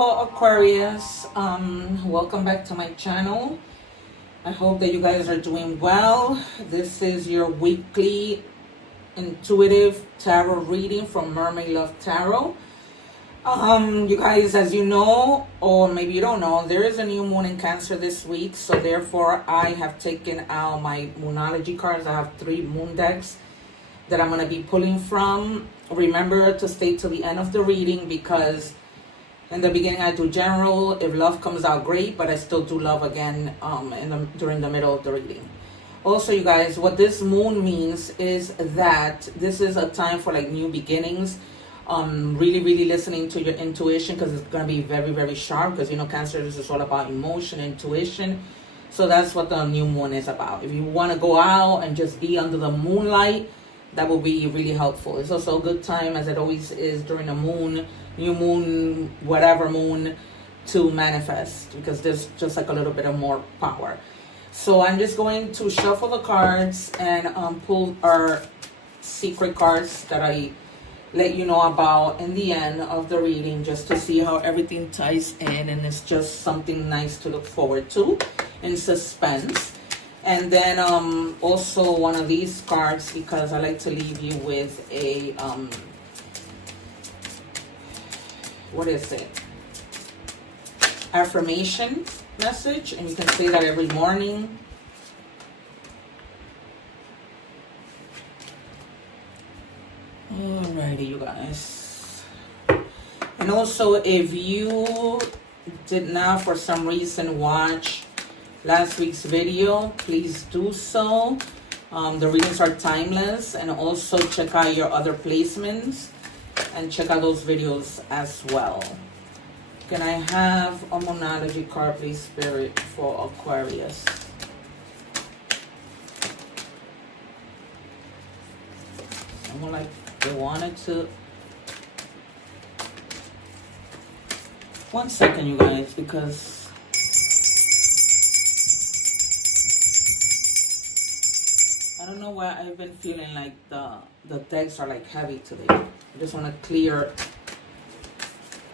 Hello Aquarius, welcome back to my channel. I hope that you guys are doing well. This is your weekly intuitive tarot reading from Mermaid Love Tarot. You guys, as you know, or maybe you don't know, there is a new moon in Cancer this week, so therefore I have taken out my Moonology cards. I have 3 moon decks that I'm going to be pulling from. Remember to stay till the end of the reading, because in the beginning I do general. If love comes out, great, but I still do love again during the middle of the reading. Also, you guys, what this moon means is that this is a time for like new beginnings. Really listening to your intuition, because it's going to be very sharp, because you know Cancer, this is all about emotion, intuition. So that's what the new moon is about. If you want to go out and just be under the moonlight, that will be really helpful. It's also a good time, as it always is during a moon, new moon, whatever moon, to manifest, because there's just like a little bit of more power. So I'm just going to shuffle the cards and pull our secret cards that I let you know about in the end of the reading, just to see how everything ties in, and it's just something nice to look forward to in suspense. And then also one of these cards, because I like to leave you with a what is it, affirmation message, and you can say that every morning. Alrighty, you guys. And also, if you did not for some reason watch last week's video, please do so. The readings are timeless, and also check out your other placements and check out those videos as well. Can I have a Moonology card, please, Spirit, for Aquarius? Someone like they wanted to. One second, you guys, because I don't know why I've been feeling like the decks are like heavy today. I just want to clear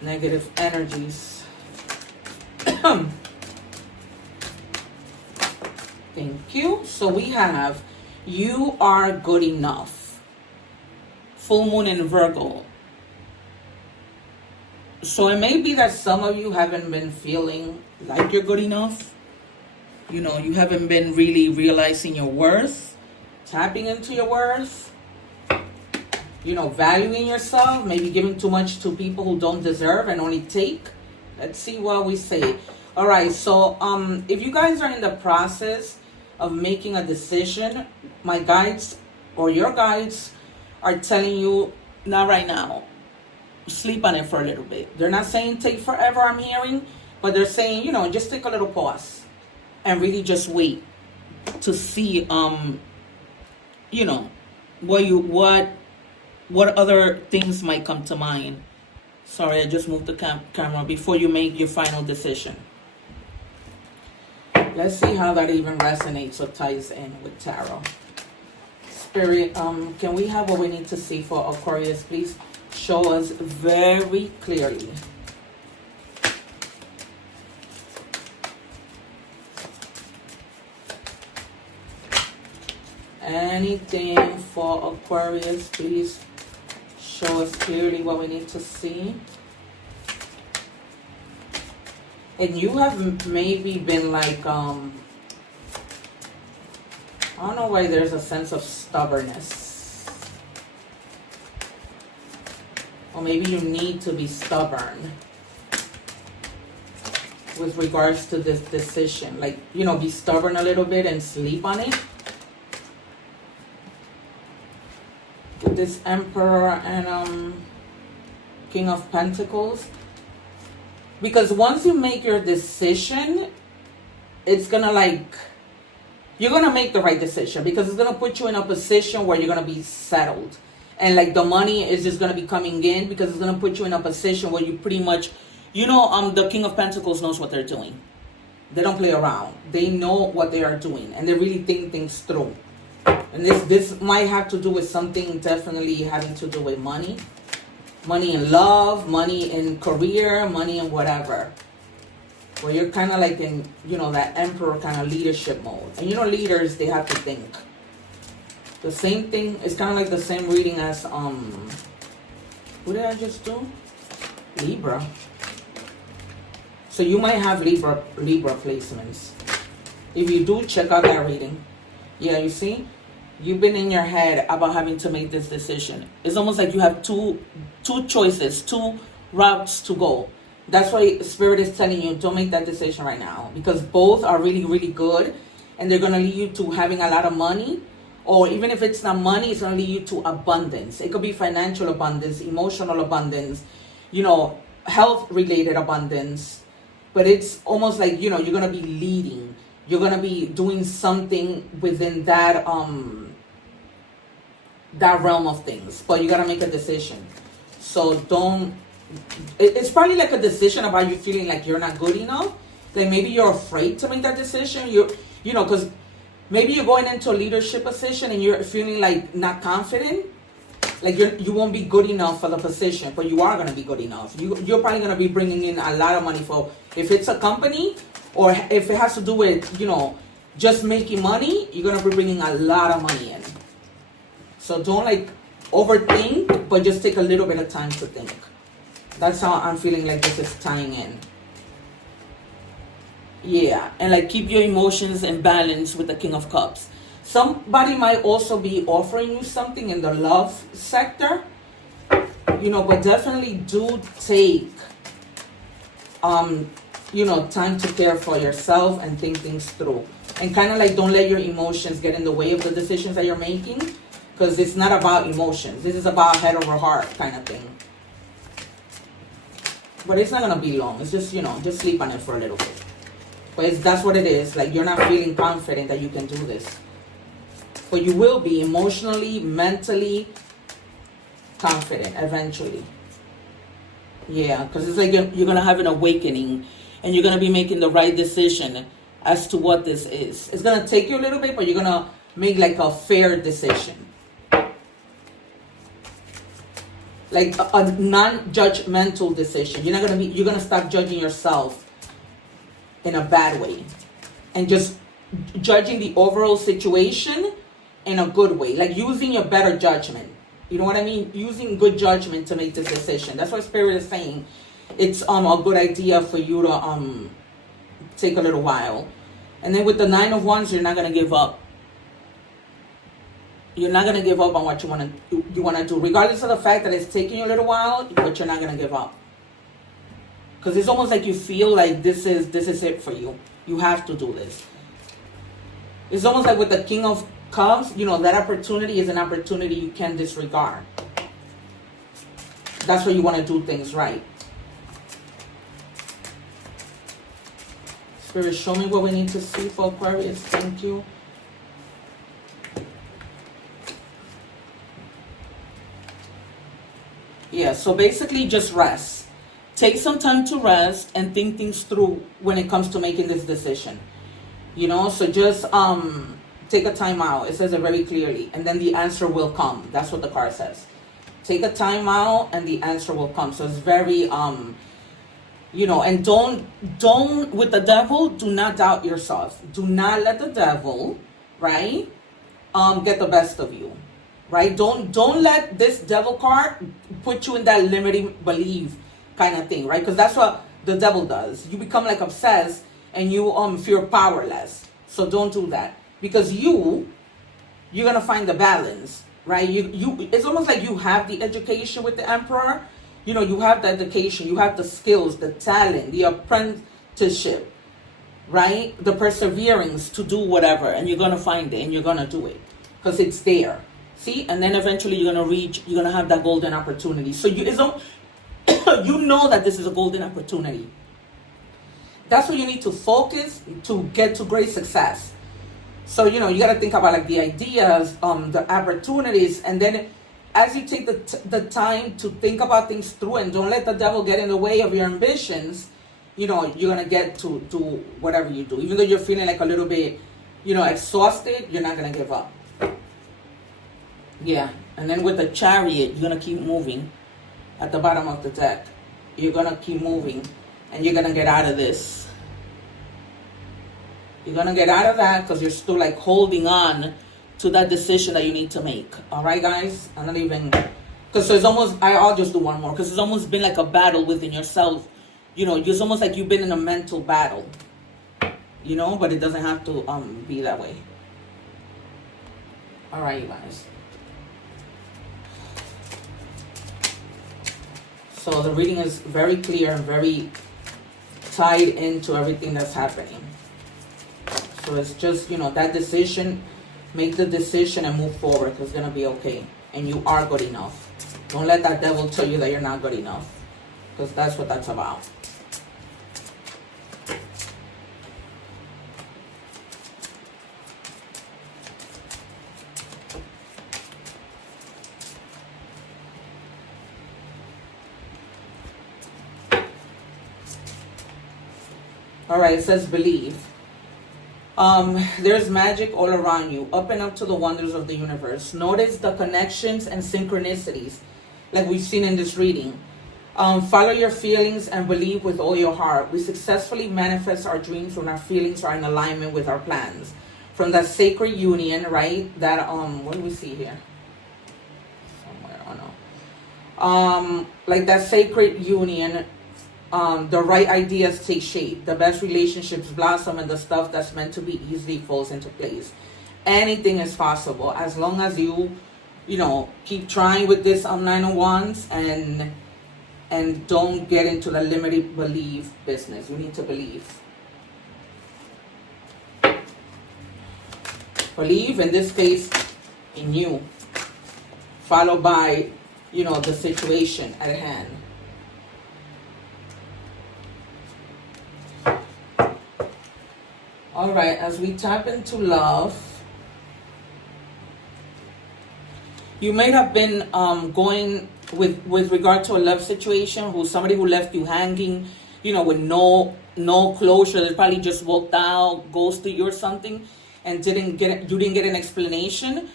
negative energies. Thank you. So we have you are good enough. Full moon in Virgo. So it may be that some of you haven't been feeling like you're good enough. You know, you haven't been really realizing your worth, tapping into your worth, you know, valuing yourself, maybe giving too much to people who don't deserve and only take. Let's see what we say. All right, so if you guys are in the process of making a decision, my guides or your guides are telling you, not right now. Sleep on it for a little bit. They're not saying take forever, I'm hearing, but they're saying, you know, just take a little pause and really just wait to see, you know, what other things might come to mind. Sorry, I just moved the camera before you make your final decision. Let's see how that even resonates or ties in with tarot. Spirit, can we have what we need to see for Aquarius, please? Show us very clearly. Anything for Aquarius, please show us clearly what we need to see. And you have maybe been like, I don't know why there's a sense of stubbornness. Or maybe you need to be stubborn with regards to this decision. Like, you know, be stubborn a little bit and sleep on it. With this Emperor and King of Pentacles. Because once you make your decision, it's gonna like, you're gonna make the right decision, because it's gonna put you in a position where you're gonna be settled. And like the money is just going to be coming in, because it's going to put you in a position where you pretty much, you know, the King of Pentacles knows what they're doing. They don't play around. They know what they are doing, and they really think things through. And this might have to do with something definitely having to do with money. Money in love, money in career, money in whatever. Where you're kind of like in, you know, that emperor kind of leadership mode. And you know, leaders, they have to think. The same thing, it's kind of like the same reading as, who did I just do? Libra. So you might have Libra placements. If you do, check out that reading. Yeah, you see? You've been in your head about having to make this decision. It's almost like you have two choices, two routes to go. That's why Spirit is telling you, don't make that decision right now. Because both are really, really good. And they're going to lead you to having a lot of money. Or even if it's not money, it's going to lead you to abundance. It could be financial abundance, emotional abundance, you know, health-related abundance. But it's almost like, you know, you're going to be leading. You're going to be doing something within that that realm of things. But you got to make a decision. So don't... It's probably like a decision about you feeling like you're not good enough. Like maybe you're afraid to make that decision. You know, because maybe you're going into a leadership position and you're feeling like not confident. Like you won't be good enough for the position, but you are going to be good enough. You're probably going to be bringing in a lot of money for, if it's a company or if it has to do with, you know, just making money, you're going to be bringing a lot of money in. So don't like overthink, but just take a little bit of time to think. That's how I'm feeling like this is tying in. Yeah, and like keep your emotions in balance with the King of Cups. Somebody might also be offering you something in the love sector, you know, but definitely do take, you know, time to care for yourself and think things through. And kind of like don't let your emotions get in the way of the decisions that you're making, because it's not about emotions. This is about head over heart kind of thing. But it's not going to be long. It's just, you know, just sleep on it for a little bit. But that's what it is. Like, you're not feeling confident that you can do this. But you will be emotionally, mentally confident eventually. Yeah, because it's like you're going to have an awakening. And you're going to be making the right decision as to what this is. It's going to take you a little bit, but you're going to make like a fair decision. Like a non-judgmental decision. You're going to stop judging yourself in a bad way. And just judging the overall situation in a good way. Like using your better judgment. You know what I mean? Using good judgment to make this decision. That's what Spirit is saying. It's a good idea for you to take a little while. And then with the 9 of Wands, you're not going to give up. You're not going to give up on what you want to do. Regardless of the fact that it's taking you a little while, but you're not going to give up. Because it's almost like you feel like this is it for you. You have to do this. It's almost like with the King of Cups, you know, that opportunity is an opportunity you can't disregard. That's where you want to do things right. Spirit, show me what we need to see for Aquarius. Thank you. Yeah, so basically just rest. Take some time to rest and think things through when it comes to making this decision. You know, so just take a time out. It says it very clearly. And then the answer will come. That's what the card says. Take a time out and the answer will come. So it's very, you know, and don't, with the devil, do not doubt yourself. Do not let the devil, right, get the best of you. Right? Don't let this devil card put you in that limiting belief kind of thing, right? Because that's what the devil does. You become like obsessed and you feel powerless. So don't do that. Because you're gonna find the balance, right? It's almost like you have the education with the Emperor. You know, you have the education, you have the skills, the talent, the apprenticeship, right? The perseverance to do whatever, and you're gonna find it and you're gonna do it. Because it's there. See, and then eventually you're gonna have that golden opportunity. So you know that this is a golden opportunity. That's what you need to focus to get to great success. So, you know, you got to think about like the ideas, the opportunities, and then as you take the time to think about things through and don't let the devil get in the way of your ambitions, you know, you're gonna get to do whatever you do. Even though you're feeling like a little bit, you know, exhausted, you're not gonna give up. Yeah, and then with the Chariot, you're going to keep moving. at the bottom of the deck. You're going to keep moving, and you're going to get out of this. You're going to get out of that because you're still like holding on to that decision that you need to make. All right, guys? I'm not even... Because it's almost... I'll just do one more. Because it's almost been like a battle within yourself. You know, it's almost like you've been in a mental battle. You know, but it doesn't have to be that way. All right, you guys. So the reading is very clear and very tied into everything that's happening. So it's just, you know, that decision, make the decision and move forward because it's going to be okay. And you are good enough. Don't let that devil tell you that you're not good enough, because that's what that's about. All right, it says believe. There's magic all around you. Open up to the wonders of the universe. Notice the connections and synchronicities like we've seen in this reading. Follow your feelings and believe with all your heart. We successfully manifest our dreams when our feelings are in alignment with our plans. From that sacred union, right? That, what do we see here? Somewhere, oh no. Like that sacred union, the right ideas take shape, the best relationships blossom, and the stuff that's meant to be easily falls into place. Anything is possible as long as you know, keep trying with this Nine of Wands and don't get into the limited belief business. You need to believe. Believe, in this case, in you, followed by, you know, the situation at hand. All right, as we tap into love, you may have been going with regard to a love situation, somebody who left you hanging, you know, with no closure. They probably just walked out, ghosted you or something, and you didn't get an explanation.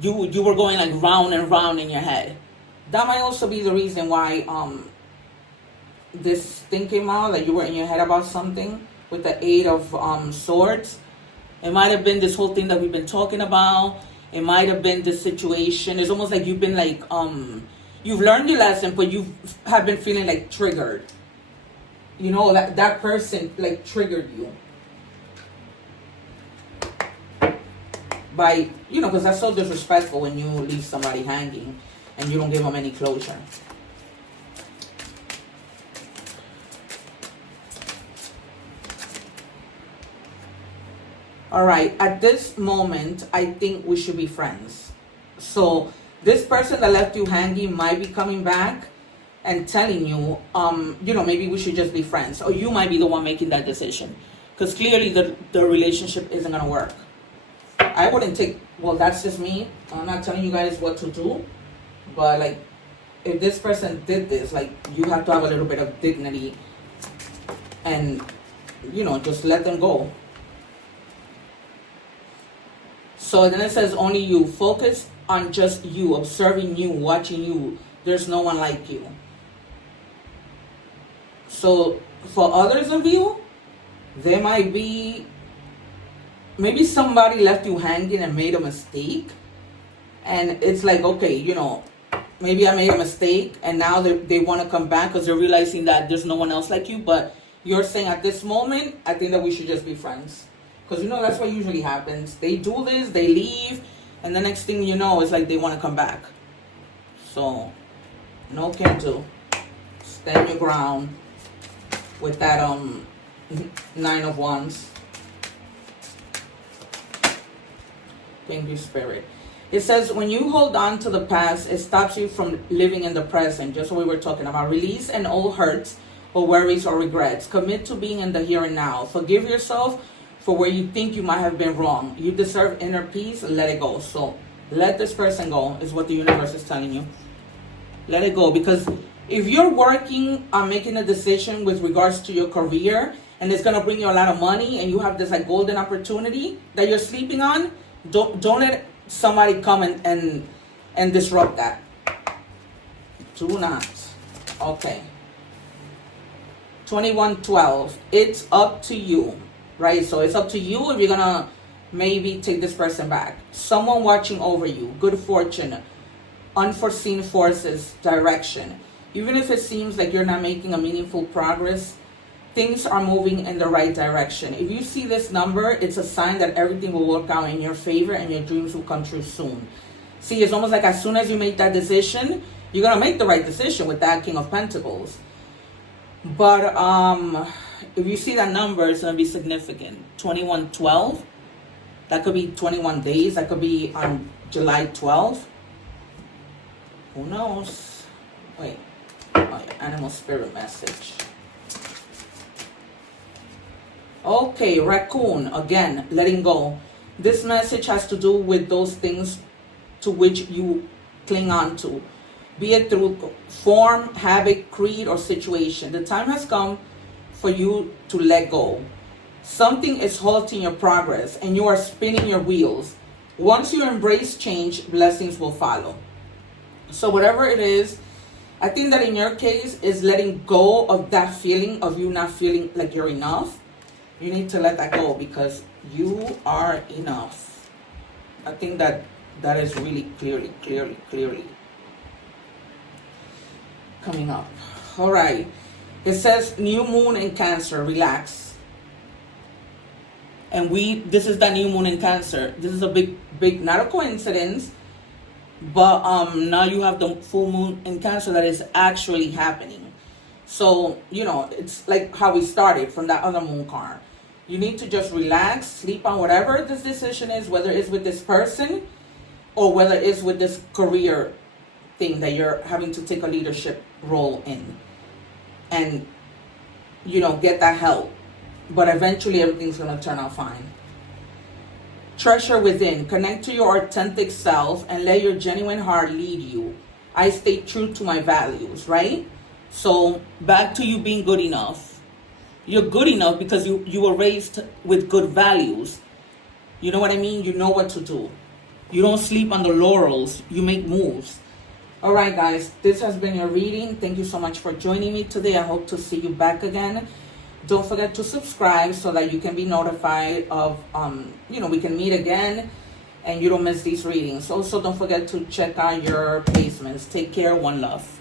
You were going like round and round in your head. That might also be the reason why this thing came out, that you were in your head about something. With the Eight of Swords, it might have been this whole thing that we've been talking about. It might have been this situation. It's almost like you've been like you've learned your lesson, but you have been feeling like triggered. You know, that person like triggered you by, you know, because that's so disrespectful when you leave somebody hanging and you don't give them any closure. All right, at this moment, I think we should be friends. So this person that left you hanging might be coming back and telling you, you know, maybe we should just be friends. Or you might be the one making that decision. Because clearly the relationship isn't going to work. I wouldn't take, well, that's just me. I'm not telling you guys what to do. But, like, if this person did this, like, you have to have a little bit of dignity. And, you know, just let them go. So then it says only you. Focus on just you, observing you, watching you. There's no one like you. So for others of you, there might be, maybe somebody left you hanging and made a mistake. And it's like, okay, you know, maybe I made a mistake and now they want to come back because they're realizing that there's no one else like you. But you're saying at this moment, I think that we should just be friends. Because, you know, that's what usually happens. They do this, they leave, and the next thing you know, it's like they want to come back. So, no can do. Stand your ground with that Nine of Wands. Thank you, Spirit. It says, when you hold on to the past, it stops you from living in the present. Just what we were talking about. Release an old hurts or worries or regrets. Commit to being in the here and now. Forgive yourself for where you think you might have been wrong. You deserve inner peace. Let it go. So let this person go is what the universe is telling you. Let it go. Because if you're working on making a decision with regards to your career and it's going to bring you a lot of money and you have this like golden opportunity that you're sleeping on, don't let somebody come and disrupt that. Do not. Okay. 2112. It's up to you, right? So it's up to you if you're gonna maybe take this person back. Someone watching over you, good fortune, unforeseen forces, direction. Even if it seems like you're not making a meaningful progress, things are moving in the right direction. If you see this number, it's a sign that everything will work out in your favor and your dreams will come true soon. See, it's almost like as soon as you make that decision, you're gonna make the right decision with that King of Pentacles. But if you see that number, it's gonna be significant. 2112. That could be 21 days. That could be on July 12th. Who knows? Wait. Oh, yeah. Animal spirit message. Okay, raccoon. Again, letting go. This message has to do with those things to which you cling on to. Be it through form, habit, creed, or situation. The time has come for you to let go. Something is halting your progress and you are spinning your wheels. Once you embrace change, blessings will follow. So whatever it is, I think that in your case is letting go of that feeling of you not feeling like you're enough. You need to let that go because you are enough. I think that is really clearly coming up. All right. It says new moon in Cancer, relax. And this is the new moon in Cancer. This is a big, not a coincidence, but now you have the full moon in Cancer that is actually happening. So, it's like how we started from that other moon card. You need to just relax, sleep on whatever this decision is, whether it's with this person or whether it's with this career thing that you're having to take a leadership role in. And, get that help. But eventually everything's going to turn out fine. Treasure within. Connect to your authentic self and let your genuine heart lead you. I stay true to my values, right? So back to you being good enough. You're good enough because you were raised with good values. You know what I mean? You know what to do. You don't sleep on the laurels. You make moves. All right, guys. This has been your reading. Thank you so much for joining me today. I hope to see you back again. Don't forget to subscribe so that you can be notified of, we can meet again and you don't miss these readings. Also, don't forget to check out your placements. Take care. One love.